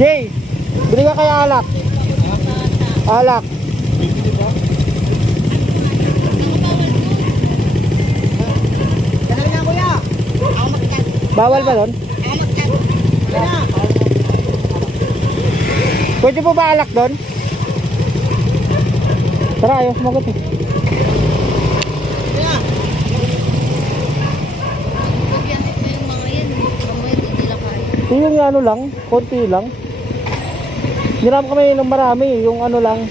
Jay, bili ka kaya alak. Alak. Bawal ba doon? Pwede po ba alak doon? Tara, ayaw sumagot eh. Yung ano lang, konti lang. Niram kami ng marami, yung ano lang.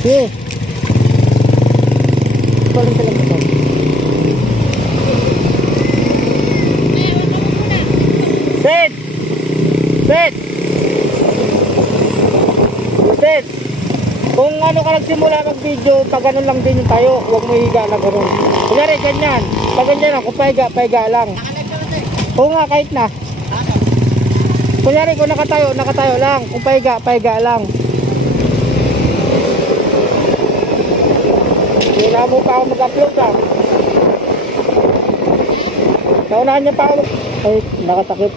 Sige. Paling ka lang ito. Sit! Sit! Sit! Kung ano ka nagsimula mag-video, pag ganun lang din yung tayo. Huwag mo higa na ganun. Kunyari, ganyan. Pag ganyan lang, kung paiga lang. Oo nga, kahit na. Kunyari, kung nakatayo lang. Kung paiga lang. Wala mo pa ako mag-upload ha. Naunahan niya pa ako. Ay, nakatakip.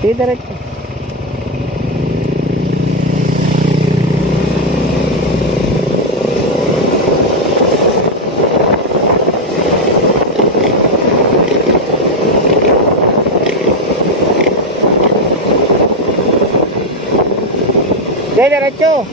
Sige, diretso. Sige, diretso.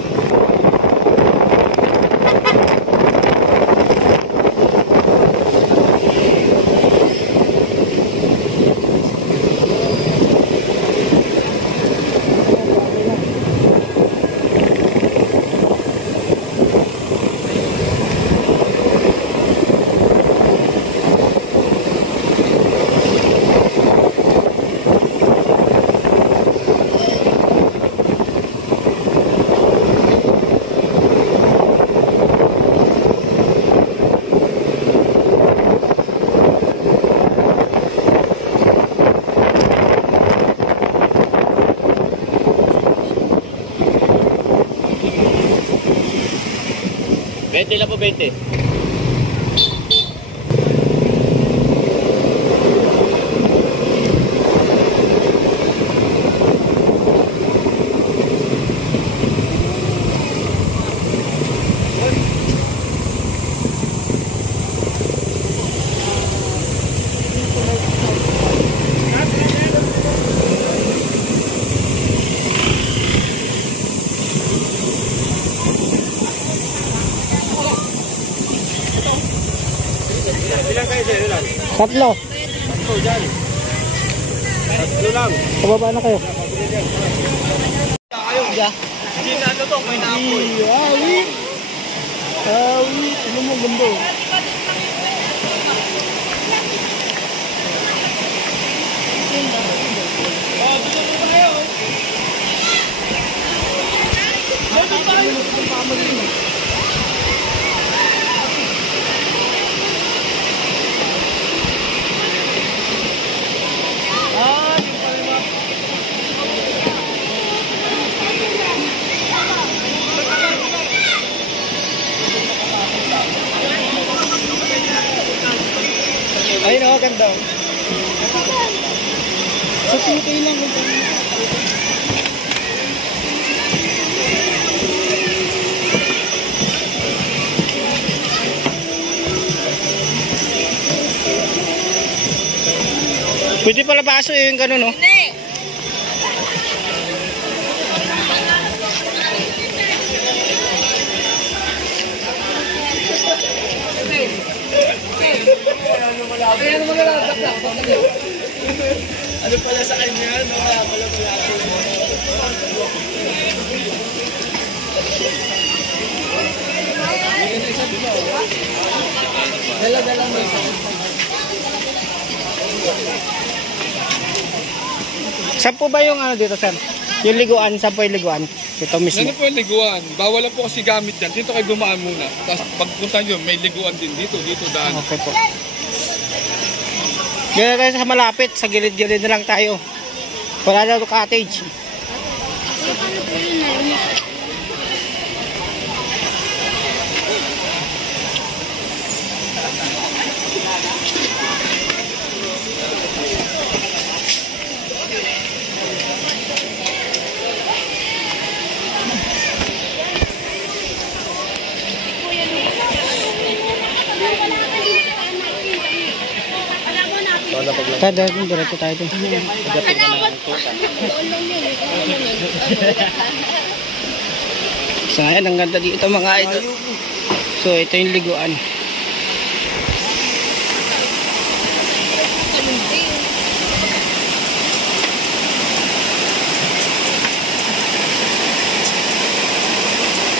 Bente lang po, 20. Ilan kayo sir? Ilan? Tatlo. Tatlo dyan. Tatlo lang. Pababa na kayo. Hindi na ano to, may naapoy. Awi. Ano mo ganda? Ayun o, ganda. Pwede pala baso yung gano'n, no? Ano pala sa kanya? No, wala pala. Dala mo isa. Saan po ba yung ano dito, sir? Yung liguan, saan po yung liguan? Dito mismo. Ano po yung liguan? Bawal lang po kasi gamit yan. Dito kayo dumaan muna. Tapos pagpunta nyo, may liguan din dito daan. Okay po. Diyan na tayo sa malapit, sa gilid-gilid na lang tayo. Wala na ito cottage. Kada diretso tayo dun. So ayan, ang ganda dito mga idol. So ito yung liguan.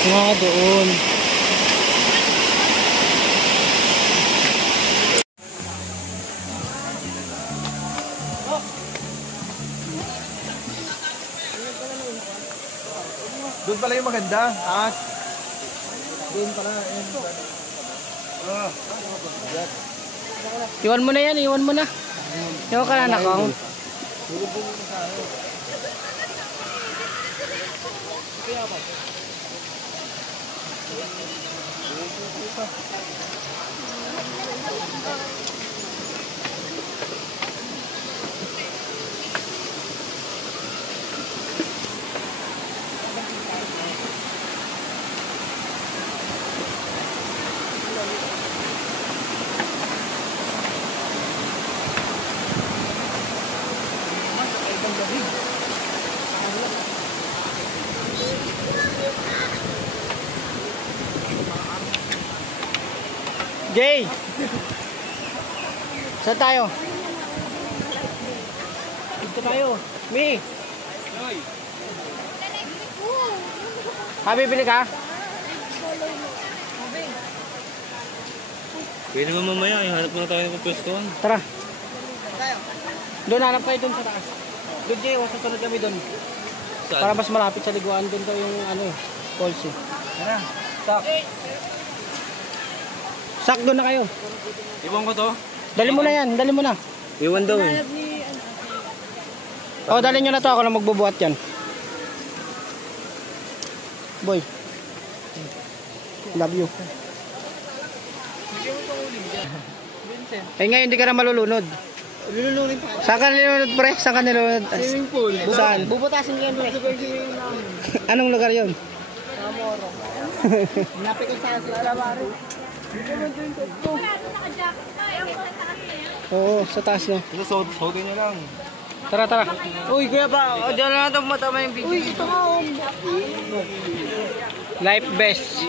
Nga doon. Doon pala yung maganda. At Doon pala. Iwan mo na yan, iwan mo na. Iwan ka na nakong. Jay! Saan tayo? Dito tayo. Mi! Bibili ka? pwede naman mamaya, hanap muna tayo ng pwestuhan. Tara. Doon hanap kayo doon sa taas. Doon Jay, sasunod kami doon. Para mas malapit sa liguan doon daw yung ano eh, falls eh. Tara. Sak. Sak doon na kayo. Iwan ko to. Dali mo na yan, dali mo na. Iwan daw eh. O, dali nyo na to, ako lang magbubuhat yan. Boy. Love you. Ay ngayon, hindi ka na malulunod. Lululunin pa. Saan ka nilunod, pre? Saan ka nilunod? Swimming pool. Saan? Bubutasin ko yan, pre. Anong lugar yun? Kamoro. Napit ko sa Lalabari. Oo, sa taas no. Sotin nyo lang. Tara, tara. Uy, kuya pa. O, diyan na natin matama yung video. Uy, ito nga. Life best.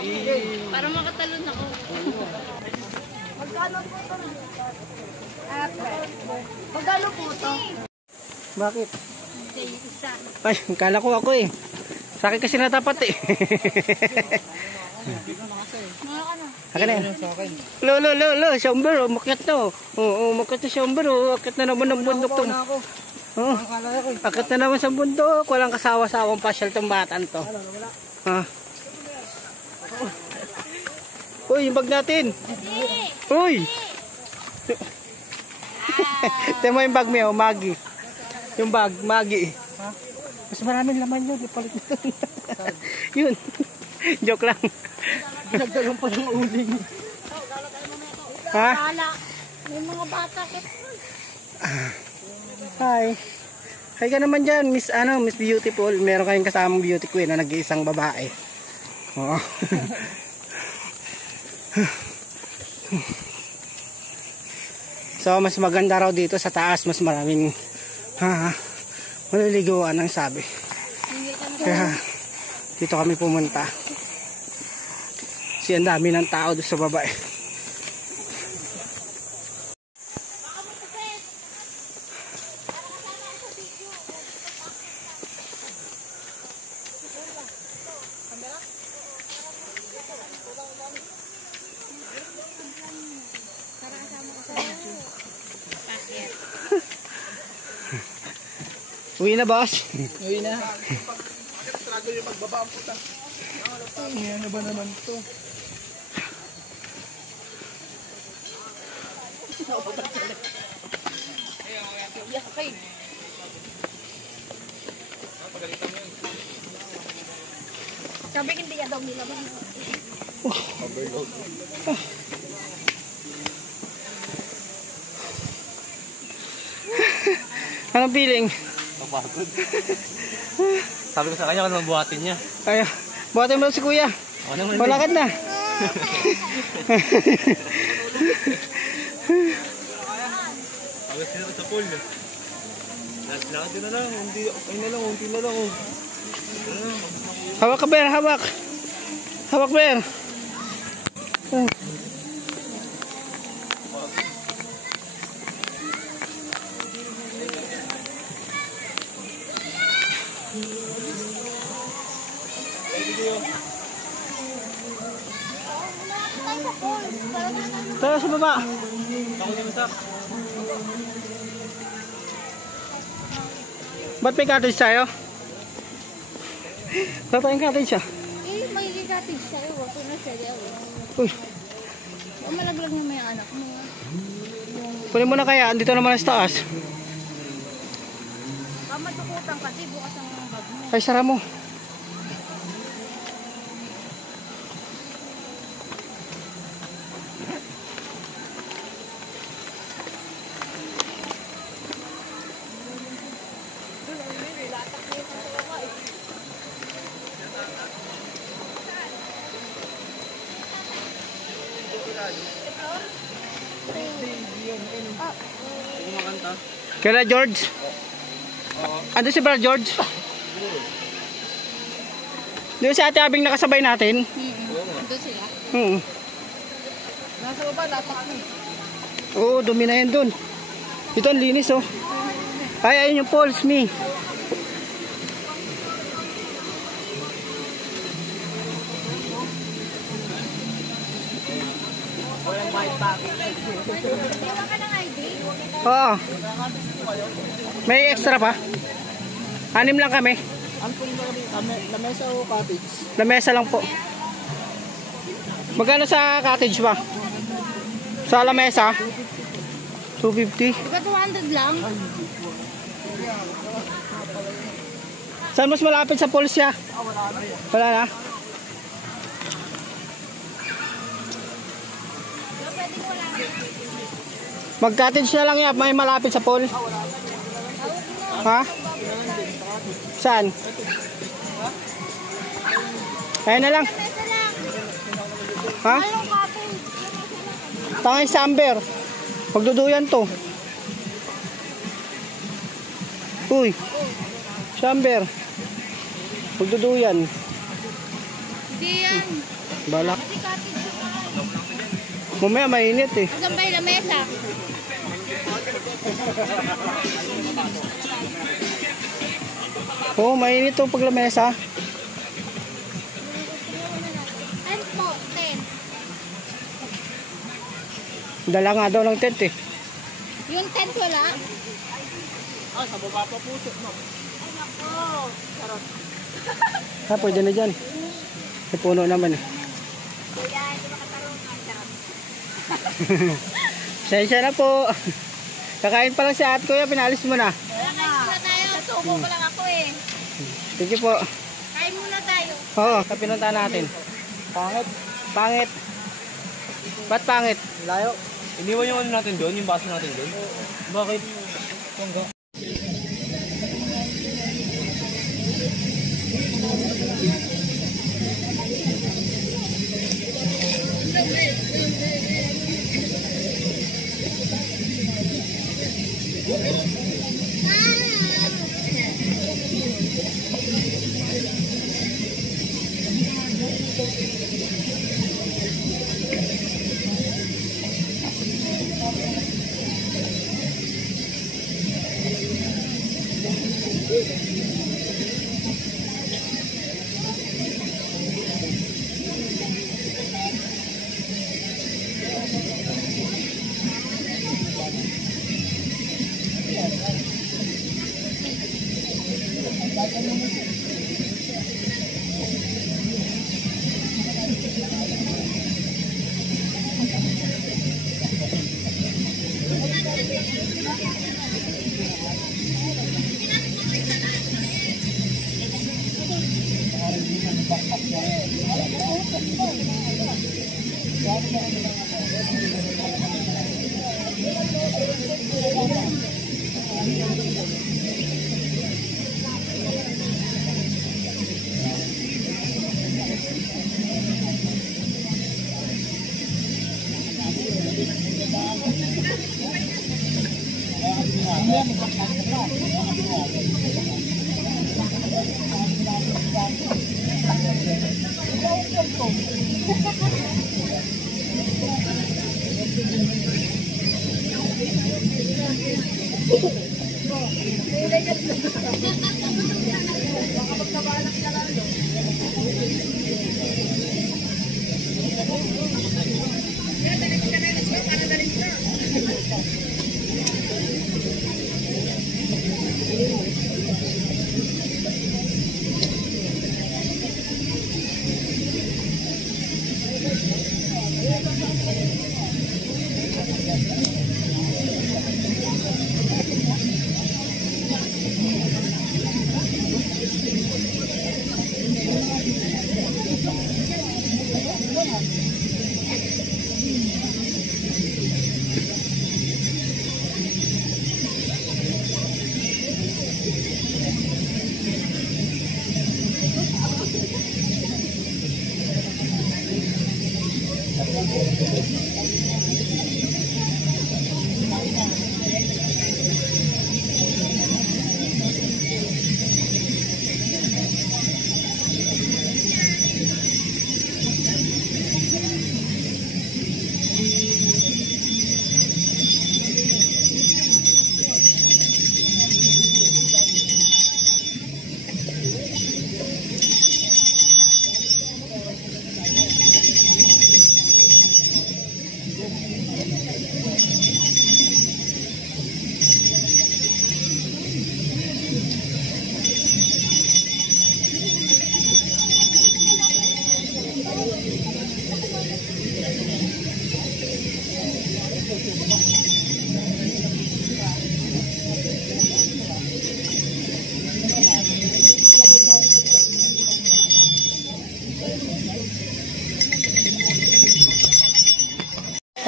Para makatalon ako. Magkano po ito? Magkano po ito? Bakit? Isa. Ay, kala ko ako eh. Sa akin kasi natapat eh. Akin na yan. Lo, Somber, umakyat na. Oo, umakyat na Somber. Umakyat na naman ng bundok to. Oo, umakyat na naman sa bundok. Walang kasawa-sawang pasyal tong batan to. Ha? Uy, yung bag natin. Uy! Ito mo yung bag mo, Maggie. Yung bag, Maggie. Mas maraming laman yun. Ipalit mo ito. Yun. Joke lang. Nagdalong pa ng uling. Ha? May mga bata. Hi. Hi ka naman dyan, Miss Beautiful. Meron kayong kasamang beauty queen na nag-iisang babae. Oo. So mas maganda raw dito sa taas, mas maraming maliliguan ang sabi. Kaya dito kami pumunta. Kasi ang dami ng tao doon sa baba eh. Uwi na, boss. Uwi na. Struggle yung magbaba ang puta. Ano ba naman to? Sabi hindi yan daw nilaban. Anong feeling? Mapagod. Sabi ko sa kanya kung mabuhatin niya. Ay, buhatin mo si kuya. Malakad na. Sabi sila sa pool. Lakad din na lang. Unti na lang. Hawak ka, Ber. Hawak. Hawak, Ber. Tayo sa baba. Ba't may cottage tayo? Ba't tayong cottage siya? Eh, magiging cottage sa'yo. Wag ko na siya daw. Uy, O malaglag mo may anak mo. kunin mo na kaya. Andito naman sa taas. Matukutan kasi bukas ang bag mo. Ay, sara mo. Kaya George? Ando si Brad George? Doon si Ate Abing nakasabay natin. Doon sila. Nasa baba, lapak mo. Oo, dumi na yan doon. Ito ang linis oh. Ay, ayun yung poles, me. Iwan ka ng ID. Oo. May extra pa? 6 lang kami. Ano po yung lamesa o cottage? Lamesa lang po. Magkano sa cottage ba? Sa lamesa? 250. Diba 200 lang? Saan mas malapit sa poles siya? Wala na. Mag-cottage na lang yan, may malapit sa pool. Ha? Saan? Kaya na lang. Ha? Tangay sa Amber. Pagduduyan to. Uy. Sa Amber. Pagduduyan. Hindi yan. Balak. Kasi cottage yung Mamaya mainit eh. Saan ba yung lamesa? Oo, mainit to pag lamesa. 10 po, 10. Dala nga daw ng tent eh. Yung 10 wala? Sa baba pa puso, no? Ha, pwede na dyan. May puno naman eh. Kuya, hindi makatarong ka. Sensya na po. Kakain pa lang si ate kuya, pinalis mo na. Wala, kain muna tayo. Tubo pa lang ako eh. Sige po. Kain muna tayo. Oo, sa pinunta natin. Pangit. Pangit. Ba't pangit? Layo. Iniwan yung ano natin doon, yung baso natin doon. Bakit?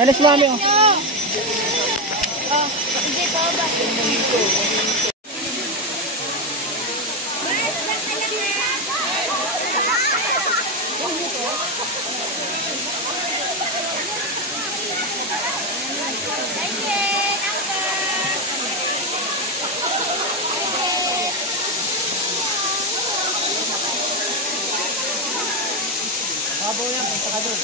Ano si mami, oh? Oh, hindi pa ba? Babaw yan, punta ka doon.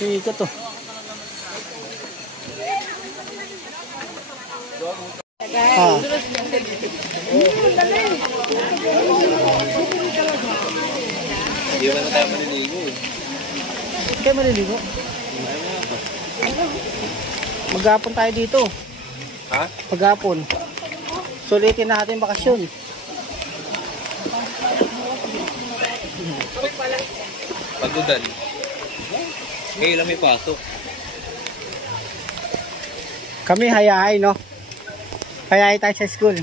Ikot to. Hindi ba na tayo maliligo eh? Kaya maliligo. Maghapon tayo dito. Ha? Maghapon. Sulitin natin bakasyon. Pagudan. Ngayon lang may pasok. Kami hayahay, no? Hayahay tayo sa school.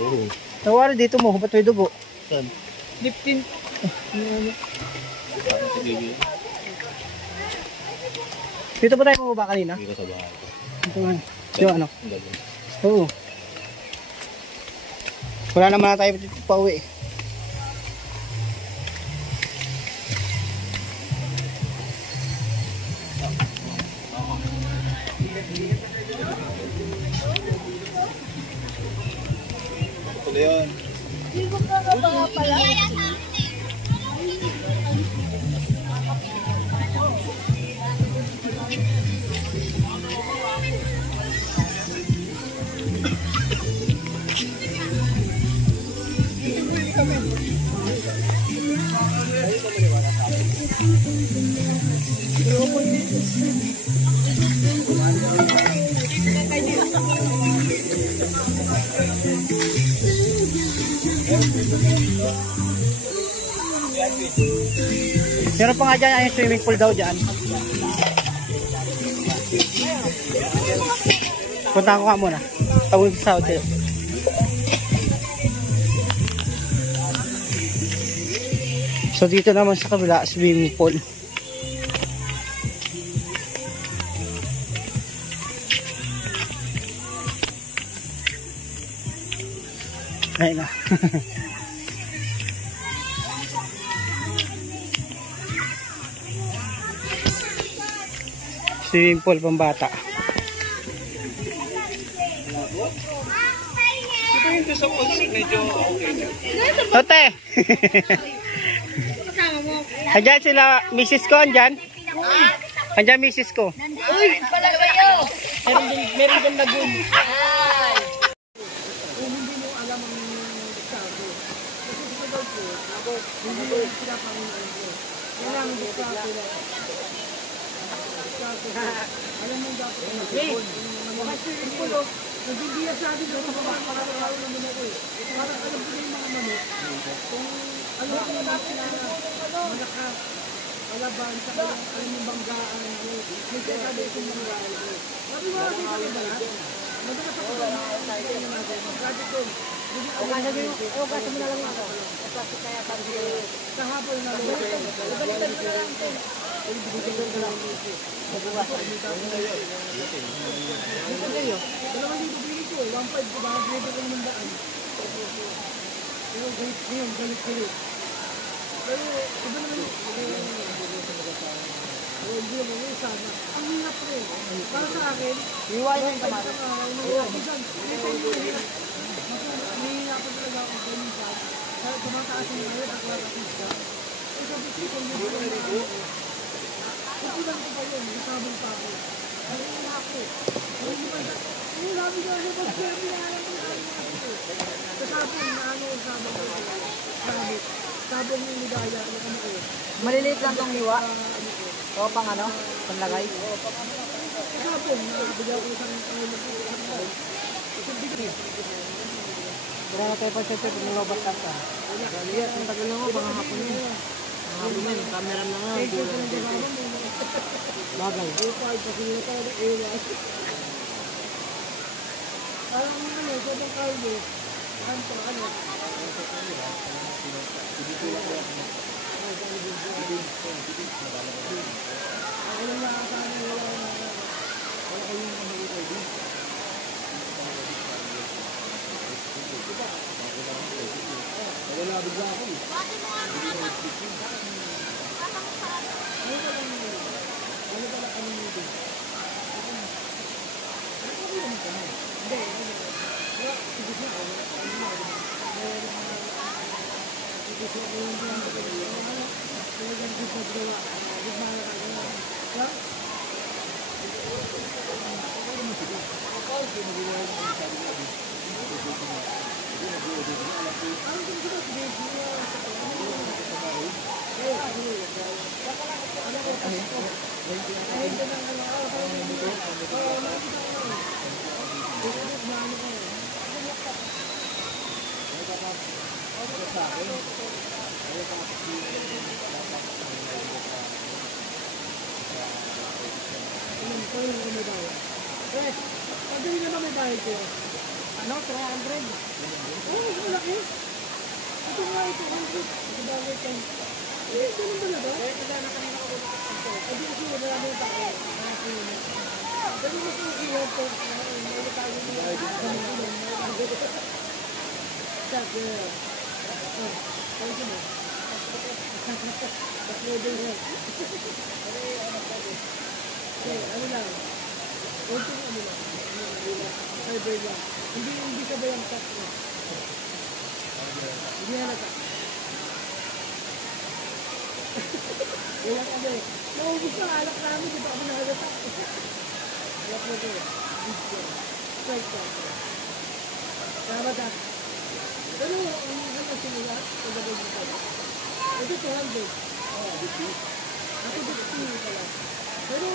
Oo. Nawala dito mo, ba't may dugo? Saan? 15. Dito ba tayo bumaba kanina? Dito sa bahay. Ito nga. Yung ano? Oo. Wala naman na tayo pauwi. Ito na yun. Meron pa nga dyan yung swimming pool daw dyan. Punta ko nga muna. Tawag sa hotel. So dito naman sa kabila, swimming pool. Ayun na. Swimming pool pambata. Ito yung sa concert medyo okay. Tote! Andyan sila, misis ko, andyan. Andyan misis ko. Uy, palalawa yun. Meron din lagoon. Para sa akin, iwain na yung kamarin. Nahihirapan talaga ako sa minsan. Tumataas yung ngayon, aklat at isda. Eh, sabi ko, kung hindi ko lang ako, kukulang ko pa yun, nasabong pa ako. Ay, wala ako. Ay, hindi pa siya. Ay, sabi ko, ano ba siya, pinahalang ko lang ako. Kasabong na ano, sabong ko. Sabong yung ligaya, ano ko na ko. Maliliit lang tong hiwa. O pang ano? Panlagay? Sabong na bigyan ko isang ano. Wala na tayo pa siya pag nilobat lang ka. Yes, ang tagal na mo, baka hapon yun. Ang hapon yun, camera na nga. Bagay. Parang ano, sobrang kayo. Ano pa, ano? Ano na akala wala na. Wala kayong mga wala bigla ako eh. Ano pala kami nito? Pagdali naman may bayad ko. Ano? 300? Oo, malaki. Ito nga 200. Kasi bagay ka. Eh, ganun ba na ba? Eh, kada na kanina ko na ito. Hindi kasi wala na yung tako. Dali mas okay yan po. May tayo niya. Stop there. Thank you, man. Tapos mo. Okay, ano lang. Unting ano lang. Fiber lang. Hindi ka ba yung cut mo? Hindi halata. Wala ka ba eh. Naubos na alak namin. Di ba ako nahalata? Wala ko ba eh. Strike ka. Tama ka. Pero ang hanggang simula, pagdagay mo ka. Ito 200. Ako 50 pala. Pero,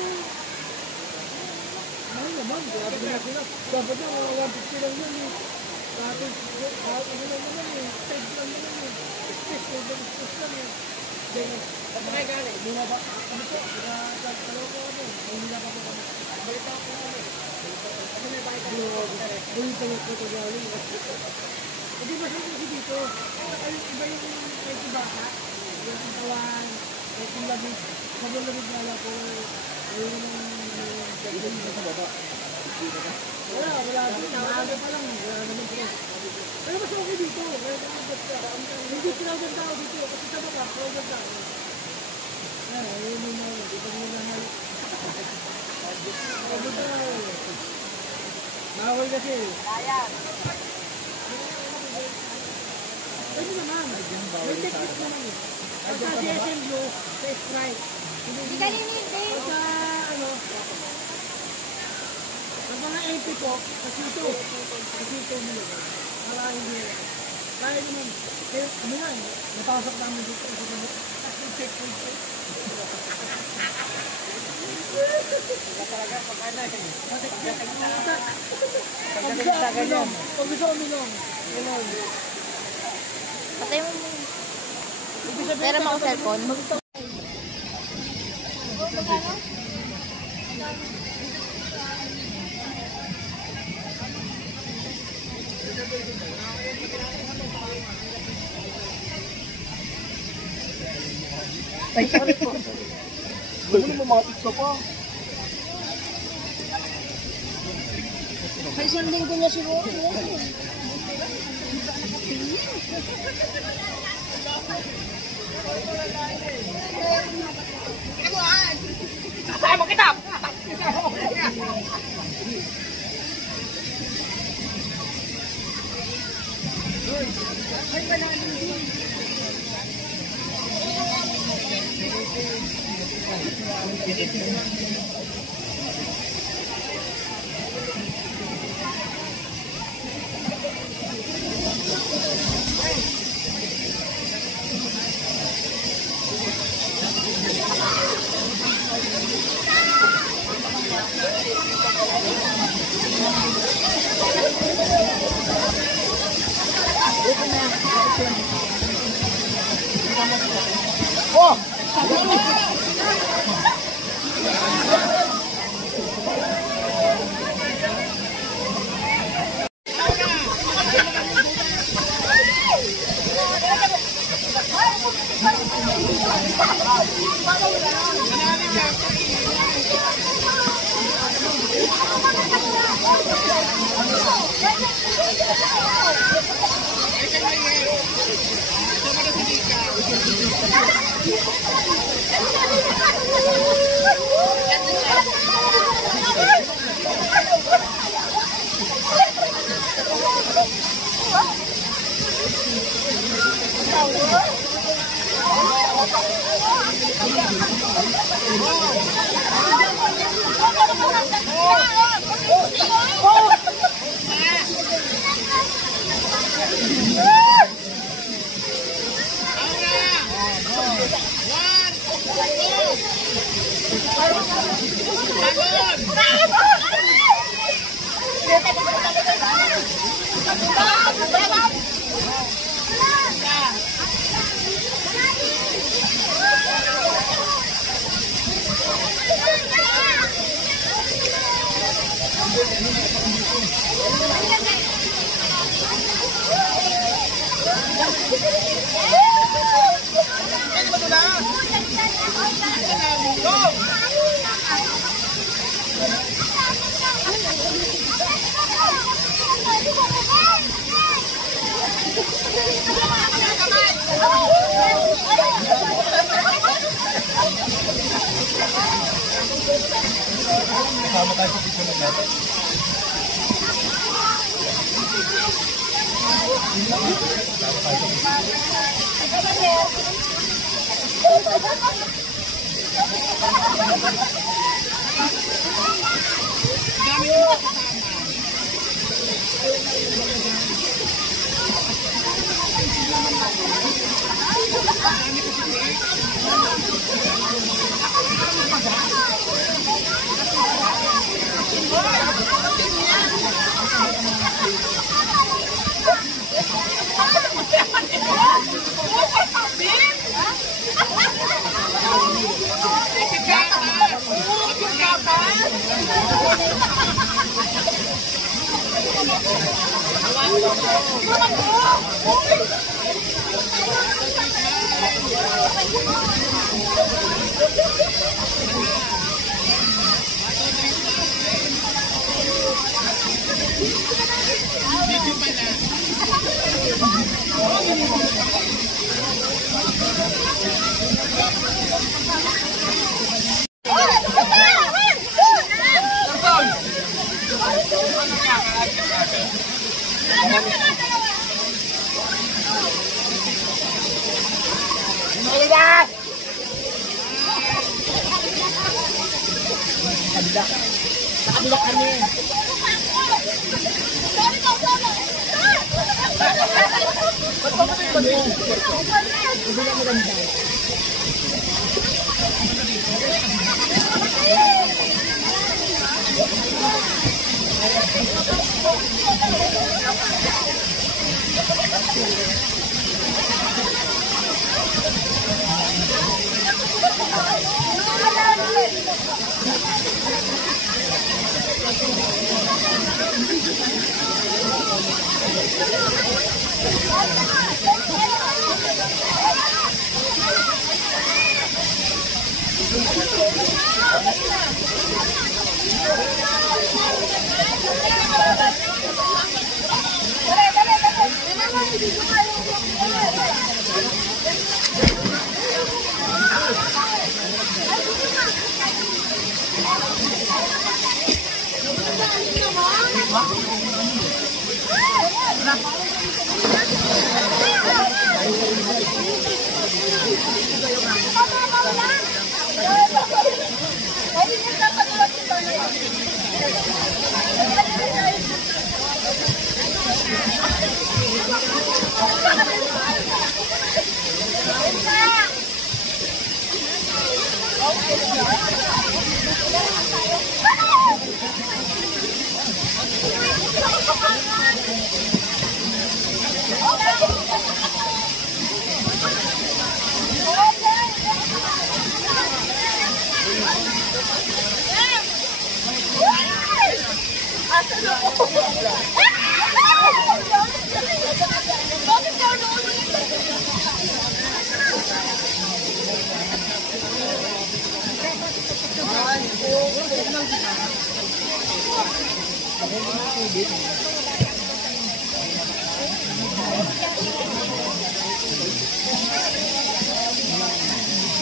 mahal naman. Grabe na sila. Dapat na, 150 lang yun eh. Dati, ano lang naman eh. Side lang naman eh. Stress lang eh. Ba't kayo galing? Bumaba. Ano po? Kalaw ko kami. Hindi na pa po kami. Balita ko kami. Kasi may bakit kami. Balita ko ito galing. Hindi ba siya kasi dito? Ay, iba yung kahit baka. Yung katawan. Kahit yung labig. Sabon labig na lang po. Ayun naman. Ito yung sa baba. Wala. Nakaga pa lang. Wala naman sila. Pero mas okay dito. Hindi sinagad tao dito. Kasi sa baba, sinagad tao. Ayun yung mga. Di pa nyo nahal. Sinagad tao. Bawal kasi. Ayan. Pwede naman. May technique naman eh. Pagka GSM Blue, sa Sprite. Hindi ka nilindi. Pagka ano, pag mga MP po, sa C2. Sa C2 nila. Para hindi nila. Kaya naman. Kaya kami nga, napasok namin dito. Sa mga checkpoint po. Talaga pagkana eh. Pag gusto uminom. Patay mo. Pera mo ako cellphone. Ano mamatik ka pa? Ay, isang linggo niya siguro. Sasaya mo kita! Sama tayo sa pisunan natin.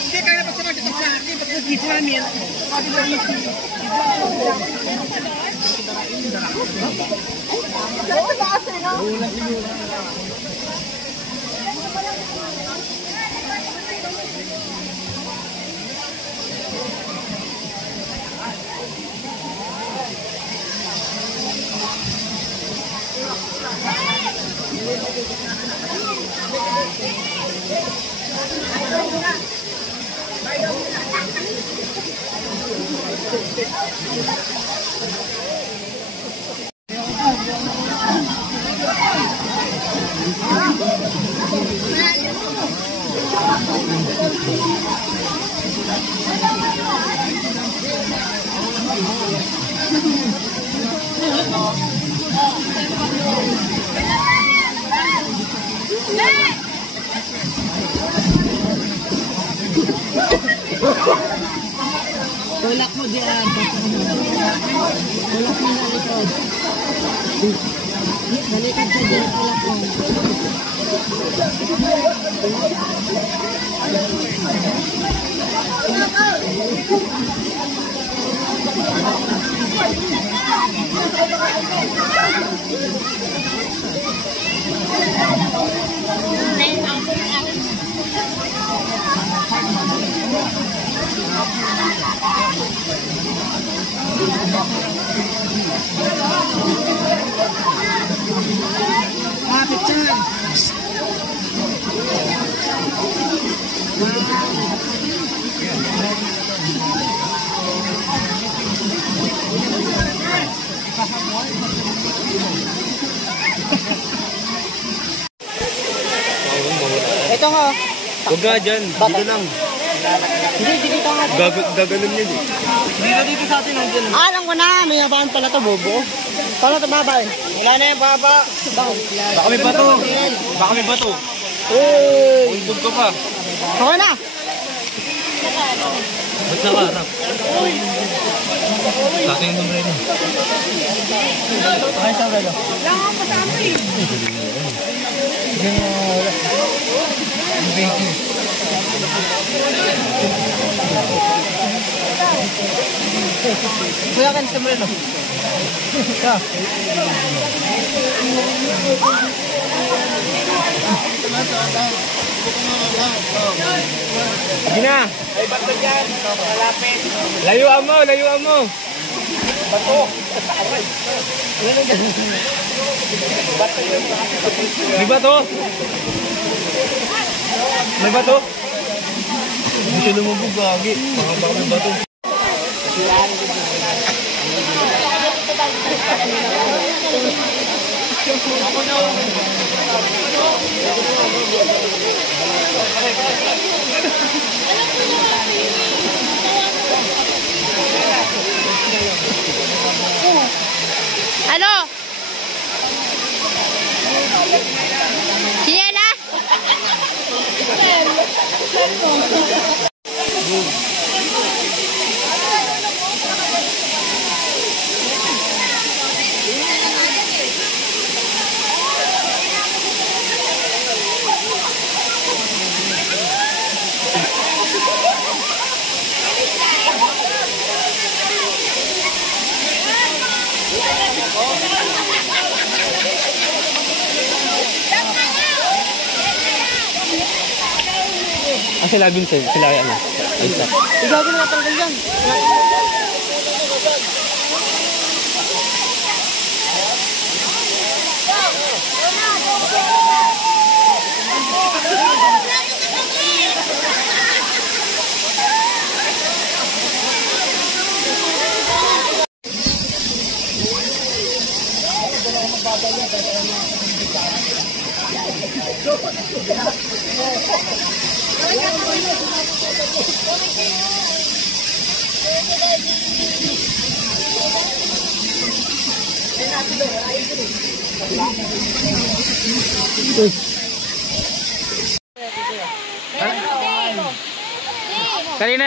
Hindi kaya napasama dito sa akin, pagkos dito namin. Tulak mo diyan. Tulak mo sa likod. Sa likod mo diyan, tulak mo. Kapit dyan. Ito nga. Huwag nga dyan. Dito lang. Hindi dito nga. Gaganon yun eh. Hindi na dito sa atin nandiyan. Alam ko na, may abaan pala to, bobo. Paano ito babay? Wala na yung baba. Baka may bato. Baka may bato. Uy! Ulbog ka pa. Okay na. Ba't nakarap? Sa atin yung numero. Okay, sa galo. Kuya kan sombrero. Ya. Sige na. Ay, bato dyan. Malapit. Layuan mo, layuan mo. Bato. May bato. May bato. Hindi siya lumubog, gagi. Baka may bato. Ano? Sinelas? Sila Vincent, sila ano? Isaac. Igago na natanggal dyan.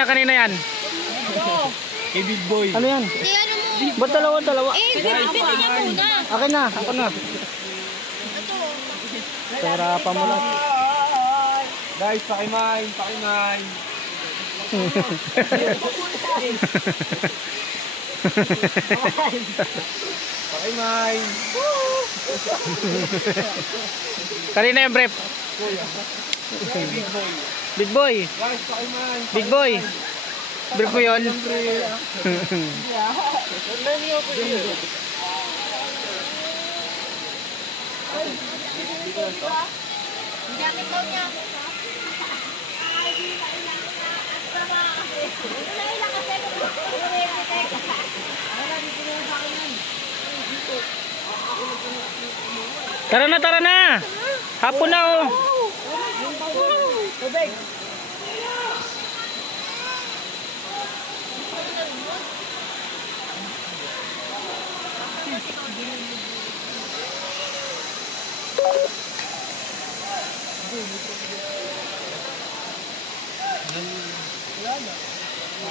Kanina yan. Kay Big Boy. Ano yan? Ba't dalawa? Akin na, ako na. Pera pa mo lang. Guys, pakimine, pakimine. Pakimine. Kanina yung brief. Big Boy. Guys, pakimine. Big Boy. Brief mo yun. Tara na. Hapon na oh.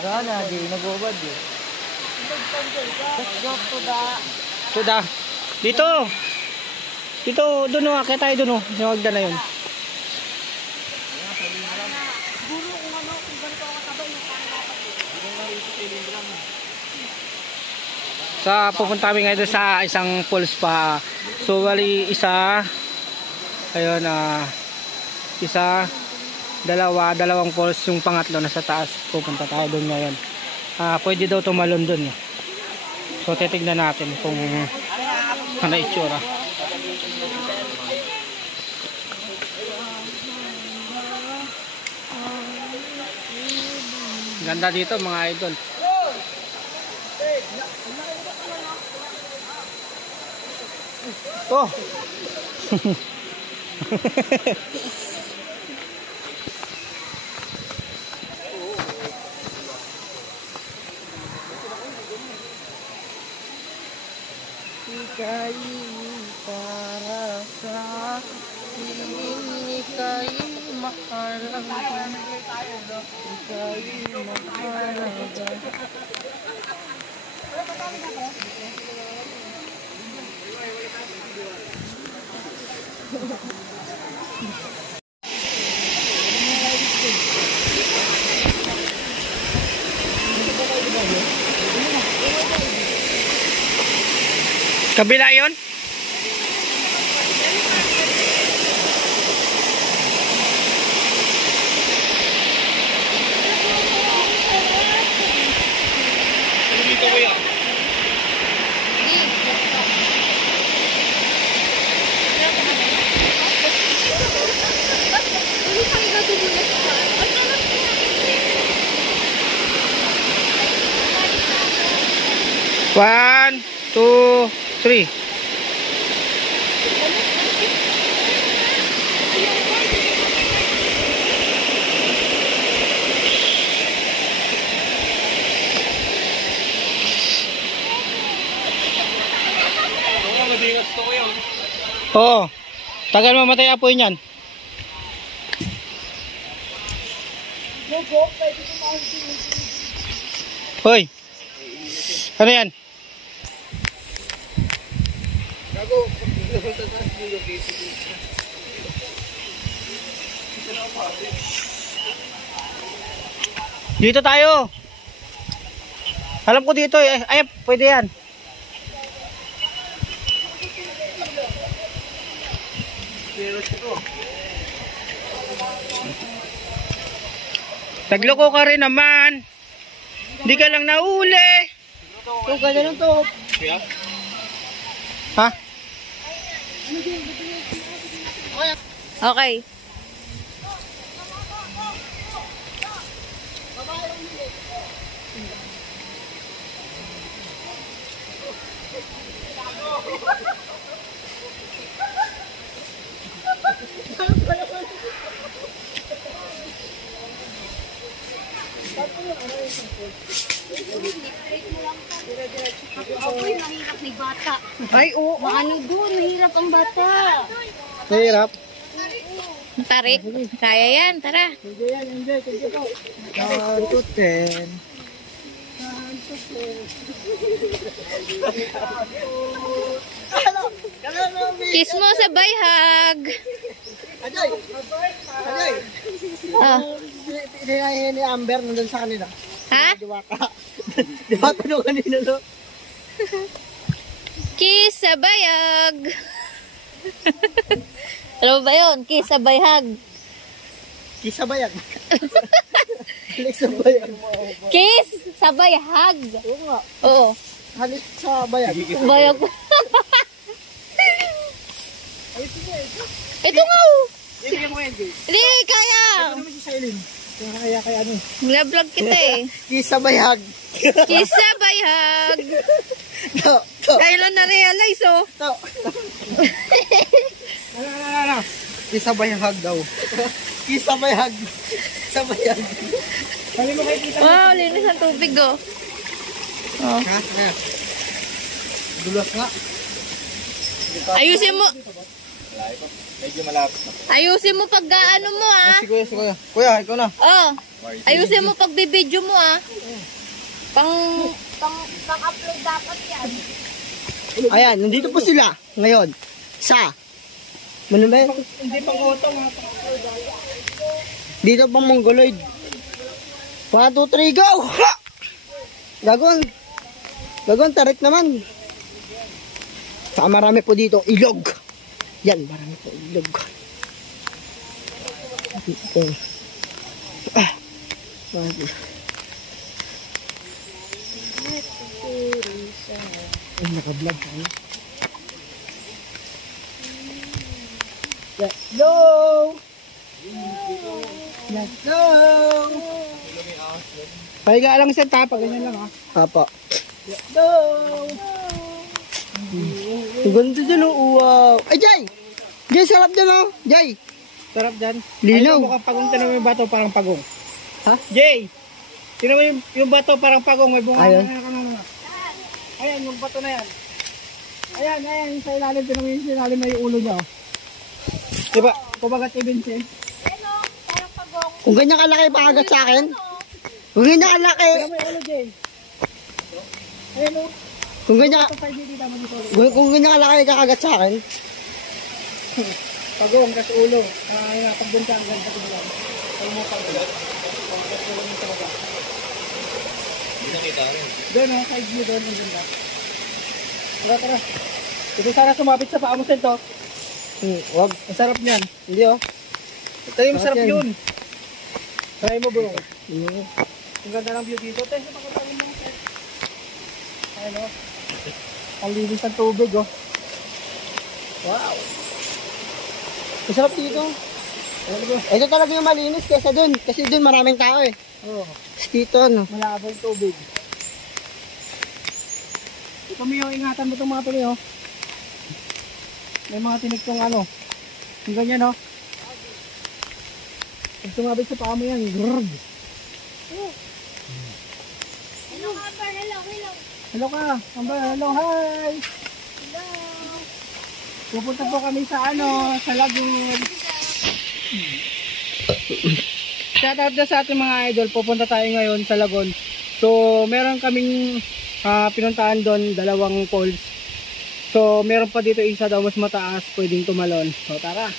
Gana, di nag-ubad eh. Let's go to the... Tuda. Dito. Dito, doon o. Kaya tayo doon o. Yung hagdan na yun. Sa pupunta kami ngayon sa isang falls pa. So wali isa, ayun isa, dalawang falls, yung pangatlo nasa taas. Pupunta tayo doon ngayon. Pwede daw tumalon doon. So titignan natin kung ano itsura. Ganda dito mga idol. Oh. Ika'y para sa ika'y mahalaga. Ika'y mahalaga. Kabila yun? Dito kuya. One, two, three. Madingas to kuya. Oo. Tagal mamatay apoy niyan. Hoy. Ano yan? Dito tayo. Alam ko dito eh. Ay, pwede yan. Nagloko ka rin naman. Hindi ka lang nahuli. Yung ganyan to. Kuya? Ha? Okay. Apoy, mahirap may bata. Ay, oo. Maano doon, mahirap ang bata. Mahirap. Tarik. Kaya yan. Tara. Enjoy yan, enjoy. Thank you po. 1 to 10. Kiss mo sabay hug. Ajay! Ajay! Oh. Hinahin ni Amber nandun sa kanila. Ha? Diwata. Diwata nung kanina, no? Kiss sabay hug. Ano ba yun? Kiss sabay hug. Kisa ba yan? Halik sa bayan. Kiss sabay hug. Oo nga. Oo. Halik sa bayan. Bayag. Ito nga oh. Ibigyan mo yan, Jay. Hindi, kaya. Ito naman si Shailene. Kaya ano. Vlog kita eh. Kisa bayag. Kiss sabay hug. To. To. Kailan na-realize oh. To. Ano. Kisa bayag daw. Kisa bayag. Kisa bayag. Kali mo kayo kita. Wow, linis ang tubig oh. Oh. Ha? Ha? Dulas nga. Ayusin mo. Medyo malapit na. Ayusin mo pag ano mo ah. Si kuya. Kuya, ikaw na. Oh. Ayusin mo pag bibidyo mo ah. Pang-upload dapat yan. Ayan, nandito po sila ngayon. Ano ba yun? Hindi pang auto nga. Dito pang Mongoloid. 1, 2, 3, go! Ha! Gagon, tarik naman. Saka marami po dito, ilog. Yan, marami po ilog. Dito. Ay, naka-vlog tayo. Let's go! Let's go! Pahiga lang siya tapa, ganyan lang Apa. Let's go! Ang ganda dyan wow! Ay, Jay! Jay, sarap dyan Jay! Sarap dyan. Linaw! Ayun, mukhang pagong. Tinan mo yung bato parang pagong. Ha? Jay! Tinan mo yung bato parang pagong. May bunga. Ayun. Ayan, yung bato na yan. Ayan, yung sa ilalim. Tinan mo yung sa ilalim may ulo niya. Diba? Kumagat ibinsin. Parang pagong. Kung ganyan kalaki pakagat sa akin. Kung ganyan kalaki. Tinan mo yung ulo, Jay. Ayan o. Kung ganyan, kung ganyan kalaki kakagat sa akin. Pagong, kas ulo. Ayan, pagbunta ang ganda ko lang. Pag mo pagkagat. Pagkagat ko lang yung sa baba. Hindi nakita rin. Doon side view doon yung ganda. Tara. Ito sana sumapit sa paa mo, Sento. Wag. Masarap niyan. Hindi Tayo masarap yan. yun. Try mo bro. Yeah. Ang ganda ng view dito. Tayo sa pagkakaroon mo. Ayun o. Ang linis ng tubig Wow. Masarap dito. Ito talaga yung malinis kaysa dun. Kasi dun maraming tao Oh, Dito malabo yung tubig. Ito mo ingatan mo itong mga pili May mga tiniktong yung ganyan Pag sumabit sa paa mo yan. Grrrr. Hello, Amber. Hello. Hello ka, Amber. Hello, hi. Hello. Pupunta po kami sa sa Lagoon. Shoutout na sa ating mga idol. Pupunta tayo ngayon sa Lagoon. So, meron kaming pinuntahan doon, 2 falls. So, meron pa dito isa daw mas mataas, pwedeng tumalon. So, tara.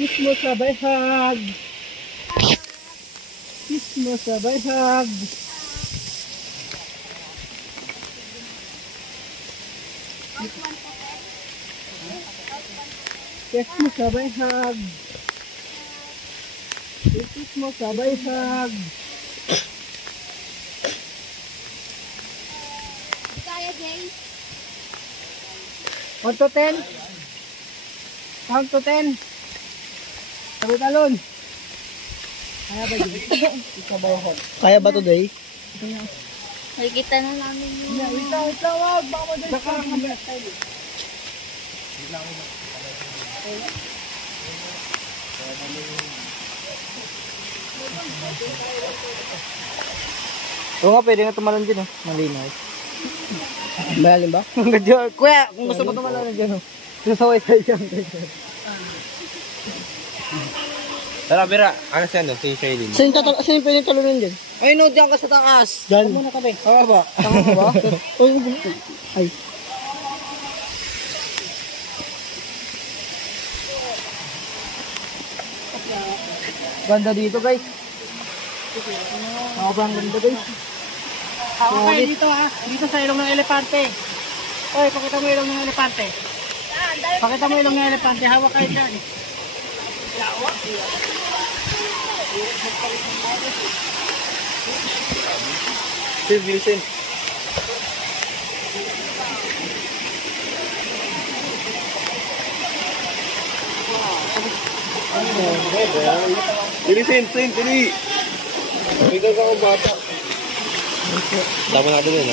Kiss mo sabay hug. Kiss mo sabay hug. Kiss mo sabay hug. Kiss mo sabay hug. Kaya, Jay? 1 to 10. Count to 10. Sabi talon. Kaya ba yun? Ikabayahan. Kaya ba today? Nakikita na namin yung... Wait lang, wag. Baka mo dyan. Baka mo dyan. Oo nga, pwede nga tumalon din malinaw. Malalim ba? Kuya, kung gusto mo tumalon dyan susaway tayo dyan. Tara, Bira. Ano siya si Shailene? Saan yung pwede talunan dyan? Ay no, dyan ka sa taas. Dyan. Muna kami. Tama ba? Tama ba? Ay. Ganda dito guys. Sobrang ganda guys. Okay, dito dito sa ilong ng elepante. Oy, pakita mo ilong ng elepante. Pakita mo ilong ng elepante. Hawak kayo dyan. Steve Vincent. Vincent, dali. Ito ka ang bata. Dapat natin yun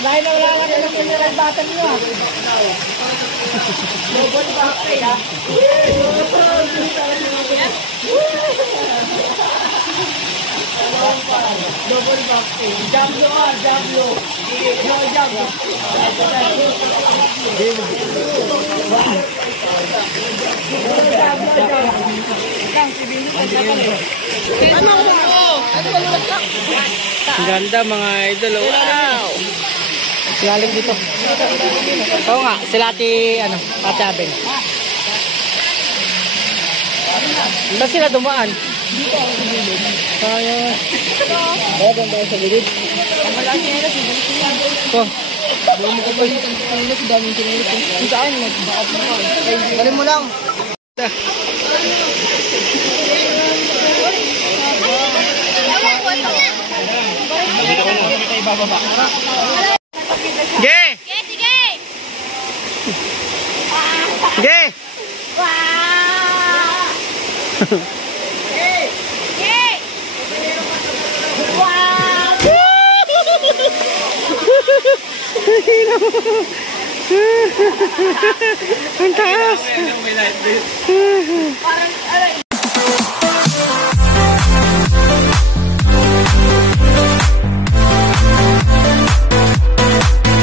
Dahil na wala natin ng kanyang bata niyo. Double back. Jump yun, jump yun. Jump. Ang ganda mga idol. Wow! Lalim dito. Oo nga, sila Ate Abel. Saan sila dumaan? Kaya. Kaya ganda sa gilid. Oh. Galing mo lang. Ge! Sige! Ge! Wow! Yay! Wow! Ang taas! May light din. Parang,